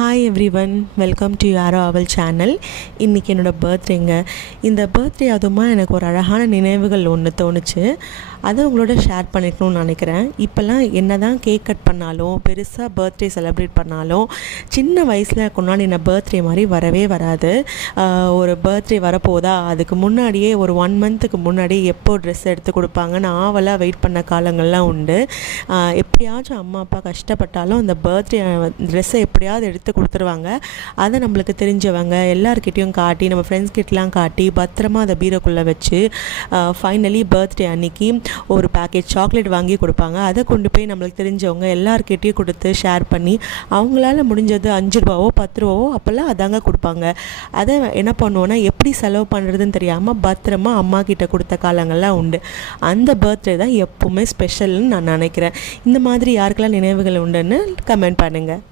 Hi everyone, welcome to யாரோ அவள் channel. இன்றைக்கி என்னோடய பர்த்டேங்க. இந்த பர்த்டே அதுவுமா எனக்கு ஒரு அழகான நினைவுகள் ஒன்று தோணுச்சு. அதை உங்களோட ஷேர் பண்ணிக்கணும்னு நினைக்கிறேன். இப்போல்லாம் என்ன தான் கேக் கட் பண்ணாலும், பெருசாக பர்த்டே செலிப்ரேட் பண்ணாலும், சின்ன வயசில் கொண்டாடின பர்த்டே மாதிரி வரவே வராது. ஒரு பர்த்டே வரப்போதா, அதுக்கு முன்னாடியே ஒரு 1 மந்த்துக்கு முன்னாடி எப்போ ட்ரெஸ் எடுத்து கொடுப்பாங்கன்னு ஆவலாக வெயிட் பண்ண காலங்கள்லாம் உண்டு. எப்படியாச்சும் அம்மா அப்பா கஷ்டப்பட்டாலும் அந்த பர்த்டே ட்ரெஸ்ஸை எப்படியாவது எடுத்து கொடுத்துருவாங்க. அதை நம்மளுக்கு தெரிஞ்சவங்க எல்லார்கிட்டையும் காட்டி, நம்ம ஃப்ரெண்ட்ஸ் கிட்டலாம் காட்டி, பத்திரமா அதை பீரோக்குள்ளே வச்சு ஃபைனலி பர்த்டே அன்னைக்கு ஒரு பேக்கேஜ் சாக்லேட் வாங்கி கொடுப்பாங்க. அதை கொண்டு போய் நம்மளுக்கு தெரிஞ்சவங்க எல்லார்கிட்டையும் கொடுத்து ஷேர் பண்ணி, அவங்களால முடிஞ்சது 5 ரூபாவோ 10 ரூபாவோ அப்போல்லாம் அதாங்க கொடுப்பாங்க. அதை என்ன பண்ணுவோன்னா, எப்படி செலவு பண்ணுறதுன்னு தெரியாமல் பத்திரமா அம்மா கிட்ட கொடுத்த காலங்கள்லாம் உண்டு. அந்த பர்த்டே தான் எப்போவுமே ஸ்பெஷல்னு நான் நினைக்கிறேன். இந்த மாதிரி யாருக்கெல்லாம் நினைவுகள் உண்டுன்னு கமெண்ட் பண்ணுங்கள்.